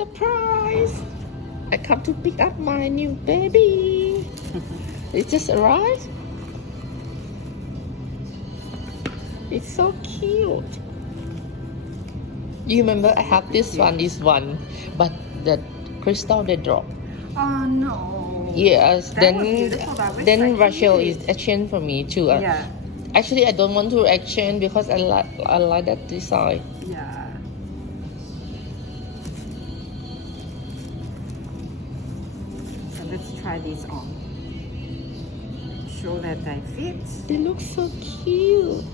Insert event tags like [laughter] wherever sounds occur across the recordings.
Surprise! I come to pick up my new baby. [laughs] it just arrived. It's so cute. You remember I have this one, this one, but the crystal they drop. Oh no. Yes, That then was beautiful, but which then Rachel is exchange for me too. Yeah. Actually, I don't want to exchange because I like I like that design. Yeah. Let's try these on. Show that they fit. They look so cute.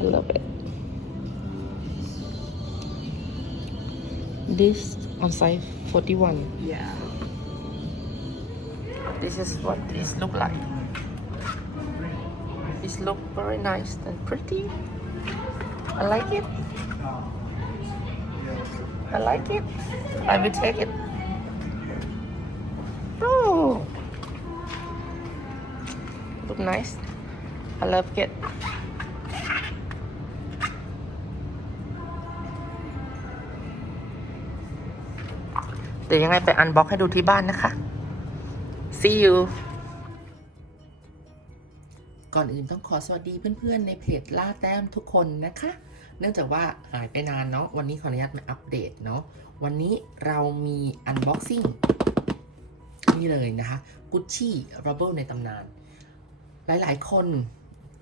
I love it. This on size 41. Yeah. This is what this look like. This look very nice and pretty. I like it. I like it. I will take it. Look nice. I love it. เดี๋ยวยังไงไปอันบ็อกให้ดูที่บ้านนะคะ see you ก่อนอื่นต้องขอสวัสดีเพื่อนๆ ในเพจล่าแต้มทุกคนนะคะ เนื่องจากว่าหายไปนานเนาะ วันนี้ขออนุญาตมาอัปเดตเนาะ วันนี้เรามีอันบ็อกซิ่งนี่เลยนะคะ Gucci Rubble ในตำนาน หลาย ๆ คน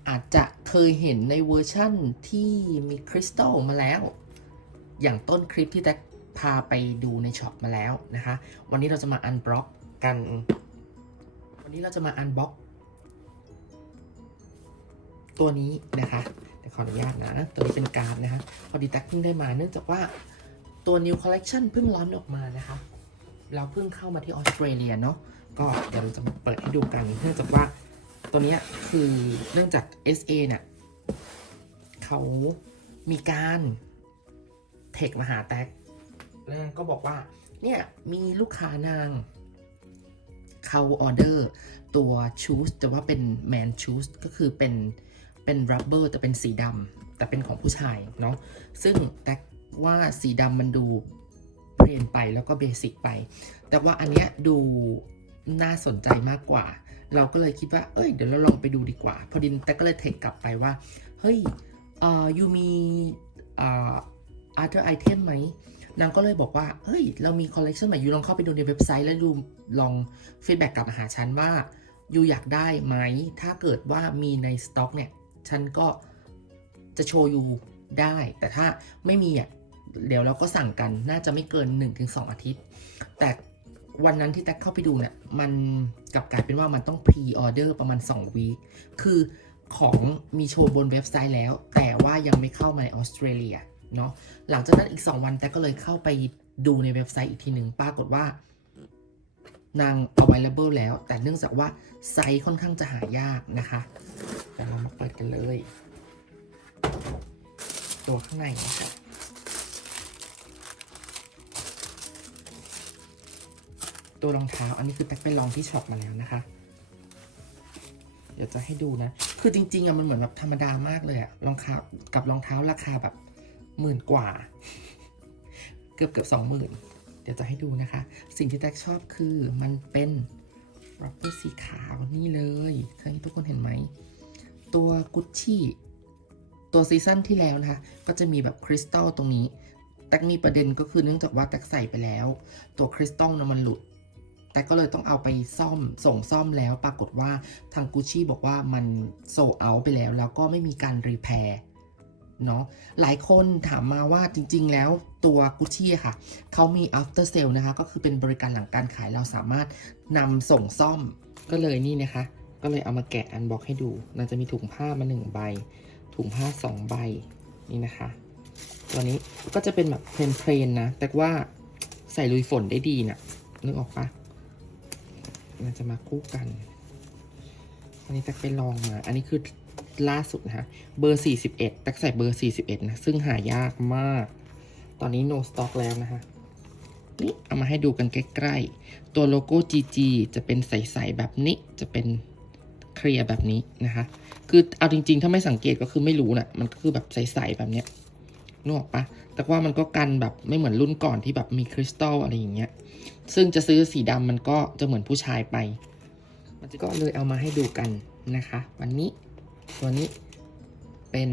อาจจะเคยเห็นในเวอร์ชั่นที่มีคริสตัลมาแล้ว อย่างต้นคลิปที่แท็กพาไปดูในช็อปมาแล้วนะคะ วันนี้เราจะมาอันบล็อกกัน วันนี้เราจะมาอันบล็อกตัวนี้นะคะเดี๋ยวขออนุญาตนะ ตัวนี้เป็นการ์ดนะคะ พอดีแท็กเพิ่งได้มาเนื่องจากว่าตัว New Collection เพิ่งร้อนออกมานะคะเราเพิ่งเข้ามาที่ออสเตรเลียเนาะ ก็เดี๋ยวเราจะมาเปิดให้ดูกัน เนื่องจากว่า ตัวนี้คือเนื่องจาก SA เนี่ยเขามีการเทคมาหาแท็กแล้วก็บอกว่า เนี่ยมีลูกค้านางเขาออเดอร์ตัวชูสแต่ว่าเป็นแมนชูสก็คือเป็นเป็นรับเบอร์แต่เป็นสีดำแต่เป็นของผู้ชายเนาะซึ่งแต่ว่าสีดำมันดูเพลนไปแล้วก็เบสิกไป แต่ว่าอันเนี้ยดูน่าสนใจมากกว่า เราก็เลยคิดว่า เอ้ย เดี๋ยวเราลองไปดูดีกว่า พอดินแต่ก็เลยเทคกลับไปว่า เฮ้ยเอ่อยูมีเอ่อ other item ไหม นางก็เลยบอกว่า เฮ้ย เรามีคอลเล t ชันใหม่ยูลองเข้าไปดูในเว็บไซต์แล้วดูลองฟีดแบ็กกลับมาหาฉันว่ายูอยากได้ไหม ถ้าเกิดว่ามีในสต็อกเนี่ย ฉันก็จะโชว์ยูได้ แต่ถ้าไม่มีอะ เดี๋ยวเราก็สั่งกัน น่าจะไม่เกิน 1-2 อาทิตย์ แต่ วันนั้นที่แท็กเข้าไปดูเนี่ยมันกลับกลายเป็นว่ามันต้องพรีออเดอร์ประมาณ2วีคคือของมีโชว์บนเว็บไซต์แล้ว แต่ว่ายังไม่เข้ามาในออสเตรเลียเนาะหลังจากนั้นอีก 2 วันแต่ก็เลยเข้าไปดูในเว็บไซต์อีกทีหนึ่งปรากฏว่านาง available แล้ว แต่เนื่องจากว่าไซส์ค่อนข้างจะหายากนะคะเดี๋ยวเรามาเปิดกันเลย ตัวข้างในนะคะ ตัวรองเท้า อันนี้คือแท็กไปลองที่ช็อปมาแล้วนะคะ เดี๋ยวจะให้ดูนะ คือจริงๆอะมันเหมือนแบบธรรมดามากเลยอะรองเท้ากับรองเท้าราคาแบบหมื่นกว่า เกือบเกือบสองหมื่นเดี๋ยวจะให้ดูนะคะ สิ่งที่แท็กชอบคือมันเป็นรับเบอร์สีขาวนี่เลยทั้งทุกคนเห็นไหม ตัวกุชชี่ตัวซีซั่นที่แล้วนะคะ ก็จะมีแบบคริสตัลตรงนี้แท็กมีประเด็นก็คือเนื่องจากว่าแท็กใส่ไปแล้ว ตัวคริสตัลนะมันหลุด แต่ก็เลยต้องเอาไปซ่อมส่งซ่อมแล้วปรากฏว่าทางกุชชี่บอกว่ามันโซเอาไปแล้ว แล้วก็ไม่มีการรีแพร์เนาะหลายคนถามมาว่าจริง ๆ แล้วตัวกุชชี่ค่ะ เขามี after sale นะคะ ก็คือเป็นบริการหลังการขายเราสามารถนำส่งซ่อมก็เลยนี่นะคะ ก็เลยเอามาแกะอันบ็อกให้ดูน่าจะมีถุงผ้ามาหนึ่งใบ ถุงผ้าสองใบนี่นะคะ ตัวนี้ก็จะเป็นแบบเพลนๆนะ แต่ว่าใส่ลุยฝนได้ดีนะ่ะนึกออกปะ มันจะมาคู่กัน อันนี้แตักไปลองมา อันนี้คือล่าสุดนะคะเบอร์ 41แตักใส่เบอร์ 41 นะ ซึ่งหายากมาก ตอนนี้ no stock แล้วนะคะนี่เอามาให้ดูกันใกล้ๆ ตัวโลโก้ GG จะเป็นใสๆแบบนี้ จะเป็นเคลียร์แบบนี้นะคะ คือเอาจริงๆ ถ้าไม่สังเกตก็คือไม่รู้นะมันก็คือแบบใสๆแบบเนี้ย นึกออกปะแต่ว่ามันก็กันแบบไม่เหมือนรุ่นก่อนที่แบบมีคริสตัลอะไรอย่างเงี้ย ซึ่งจะซื้อสีดำมันก็จะเหมือนผู้ชายไป มันก็เลยเอามาให้ดูกันนะคะ วันนี้ตัวนี้เป็น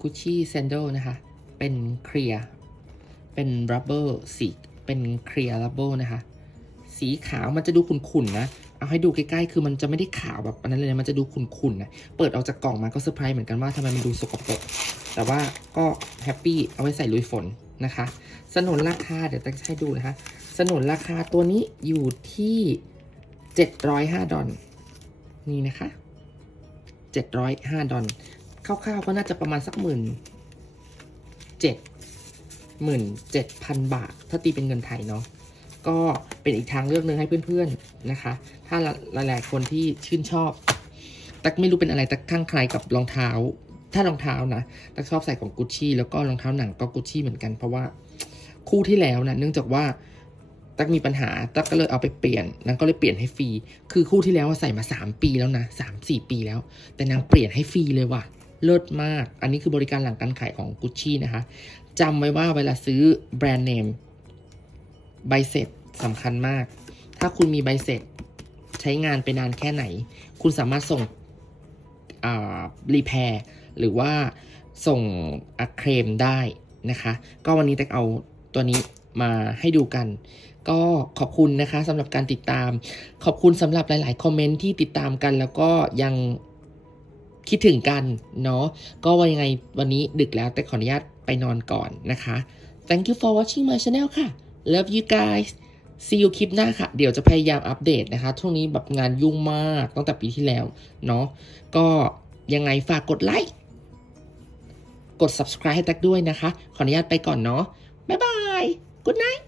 Gucci Sandal นะคะ เป็นเคลียร์ เป็น rubber สี เป็นเคลียร์ rubber นะคะ สีขาวมันจะดูขุ่นๆนะ เอาให้ดูใกล้ๆ คือมันจะไม่ได้ขาวแบบอันนั้นเลยนะมันจะดูขุ่นๆนะ เปิดออกจากกล่องมาก็เซอร์ไพรส์เหมือนกันว่าทำไมมันดูสกปรก แต่ว่าก็แฮปปี้เอาไว้ใส่ลุยฝนนะคะ สนนราคาเดี๋ยวจะให้ดูนะคะ สนนราคาตัวนี้อยู่ที่ 705 ดอลนี่นะคะ 705 ดอลคร่าวๆก็น่าจะประมาณสักหมื่นเจ็ดหมื่นเจ็ดพันบาท ถ้าตีเป็นเงินไทยเนาะ ก็เป็นอีกทางเลือกหนึ่งให้เพื่อนๆนะคะ ถ้าหลายๆคนที่ชื่นชอบ ตักไม่รู้เป็นอะไรตักข้างใครกับรองเท้า ถ้ารองเท้านะตักชอบใส่ของกุชชี่แล้วก็รองเท้าหนังก็กุชชี่เหมือนกันเพราะว่าคู่ที่แล้วนะเนื่องจากว่าตักมีปัญหาตักก็เลยเอาไปเปลี่ยนนางก็เลยเปลี่ยนให้ฟรี คือคู่ที่แล้วใส่มา 3 ปีแล้วนะสามสี่ปีแล้ว แต่นางเปลี่ยนให้ฟรีเลยว่ะ เลิศมาก อันนี้คือบริการหลังการขายของกุชชี่นะคะจำไว้ว่าเวลาซื้อแบรนด์เนม ใบเสร็จสำคัญมาก ถ้าคุณมีใบเสร็จใช้งานไปนานแค่ไหน คุณสามารถส่งรีแพร์หรือว่าส่งอะเคลมได้นะคะ ก็วันนี้แต่เอาตัวนี้มาให้ดูกัน ก็ขอบคุณนะคะสำหรับการติดตาม ขอบคุณสำหรับหลาย ๆ คอมเมนต์ที่ติดตามกัน แล้วก็ยังคิดถึงกันเนาะก็ว่ายังไงวันนี้ดึกแล้วแต่ขออนุญาตไปนอนก่อนนะคะ thank you for watching my channel ค่ะ love you guys see you คลิปหน้าค่ะ เดี๋ยวจะพยายามอัปเดตนะคะ ช่วงนี้แบบงานยุ่งมากตั้งแต่ปีที่แล้วเนาะ ก็ยังไงฝากกดไลค์ กด subscribe ให้ตักด้วยนะคะ ขออนุญาตไปก่อนเนาะ บ๊ายบาย good night